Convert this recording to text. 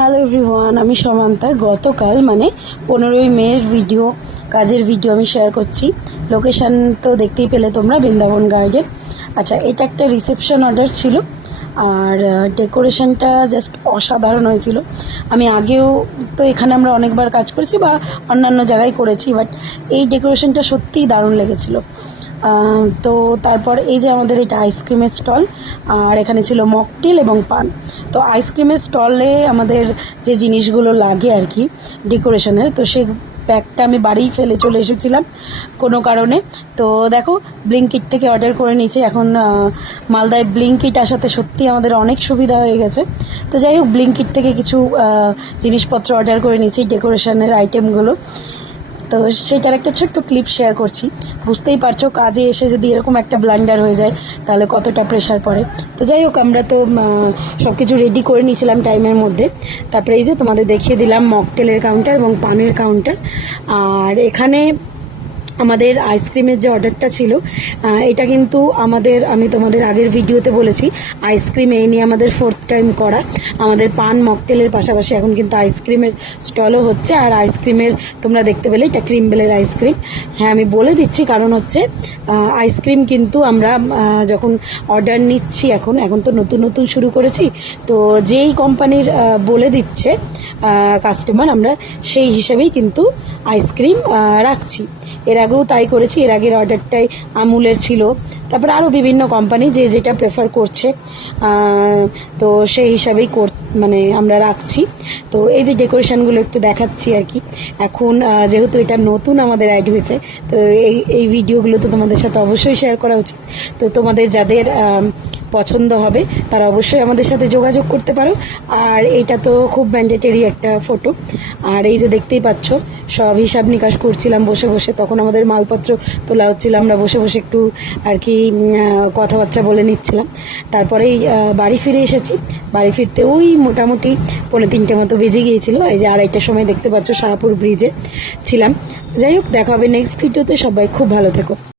Hello everyone, আমি সমান্তা। গতকাল মানে 15ই মের ভিডিও, কাজের ভিডিও আমি শেয়ার করছি। লোকেশান তো দেখতেই পেলে তোমরা, বৃন্দাবন গার্ডেন। আচ্ছা, এটা একটা রিসেপশন অর্ডার ছিল আর ডেকোরেশনটা জাস্ট অসাধারণ হয়েছিল। আমি আগেও তো এখানে আমরা অনেকবার কাজ করেছি বা অন্যান্য জায়গায় করেছি, বাট এই ডেকোরেশনটা সত্যিই দারুণ লেগেছিলো। তো তারপর এই যে আমাদের এটা আইসক্রিমের স্টল, আর এখানে ছিল মকটেল এবং পান। তো আইসক্রিমের স্টলে আমাদের যে জিনিসগুলো লাগে আর কি ডেকোরেশনের, তো সেই ব্যাগটা আমি বাড়িই ফেলে চলে এসেছিলাম কোনো কারণে। তো দেখো, ব্লিঙ্কিট থেকে অর্ডার করে নিয়েছি। এখন মালদায় ব্লিঙ্কিট আসাতে সত্যি আমাদের অনেক সুবিধা হয়ে গেছে। তো যাই হোক, ব্লিঙ্কিট থেকে কিছু জিনিসপত্র অর্ডার করে নিয়েছি, ডেকোরেশনের আইটেমগুলো। তো সেটার একটা ছোট্ট ক্লিপ শেয়ার করছি। বুঝতেই পারছো, কাজে এসে যদি এরকম একটা ব্লান্ডার হয়ে যায় তাহলে কতটা প্রেশার পড়ে। তো যাই হোক, আমরা তো সব কিছু রেডি করে নিয়েছিলাম টাইমের মধ্যে। তারপরে এই যে তোমাদের দেখিয়ে দিলাম মকটেলের কাউন্টার এবং পানের কাউন্টার। আর এখানে আমাদের আইসক্রিমের যে অর্ডারটা ছিল, এটা কিন্তু আমি তোমাদের আগের ভিডিওতে বলেছি, আইসক্রিম এই নিয়ে আমাদের 4th টাইম করা। আমাদের পান মকটেলের পাশাপাশি এখন কিন্তু আইসক্রিমের স্টলও হচ্ছে। আর আইসক্রিমের তোমরা দেখতে পেলে এটা ক্রিমবেলের আইসক্রিম। হ্যাঁ, আমি বলে দিচ্ছি, কারণ হচ্ছে আইসক্রিম কিন্তু আমরা যখন অর্ডার নিচ্ছি, এখন তো নতুন নতুন শুরু করেছি, তো যেই কোম্পানির বলে দিচ্ছে কাস্টমার, আমরা সেই হিসেবেই কিন্তু আইসক্রিম রাখছি। এর আগেও তাই করেছি। এর আগের অর্ডারটাই আমুলের ছিল, তারপরে আরও বিভিন্ন কোম্পানি যে যেটা প্রেফার করছে, তো সেই হিসাবেই মানে আমরা রাখছি। তো এই যে ডেকোরেশনগুলো একটু দেখাচ্ছি আর কি। এখন যেহেতু এটা নতুন আমাদের অ্যাড হয়েছে, তো এই ভিডিওগুলো তো তোমাদের সাথে অবশ্যই শেয়ার করা উচিত। তো তোমাদের যাদের পছন্দ হবে তারা অবশ্যই আমাদের সাথে যোগাযোগ করতে পারো। আর এইটা তো খুব ম্যান্ডেটরি একটা ফটো। আর এই যে দেখতেই পাচ্ছ, সব হিসাব নিকাশ করছিলাম বসে বসে, তখন আমাদের মালপত্র তোলা হচ্ছিল, আমরা বসে বসে একটু আর কি কথাবার্তা বলে নিচ্ছিলাম। তারপরেই বাড়ি ফিরে এসেছি। বাড়ি ফিরতে ওই মোটামুটি 3:45 মতো বেজে গিয়েছিল। এই যে 2:30টার সময় দেখতে পাচ্ছ শাহপুর ব্রিজে ছিলাম। যাই হোক, দেখা হবে নেক্সট ভিডিওতে। সবাই খুব ভালো থেকো।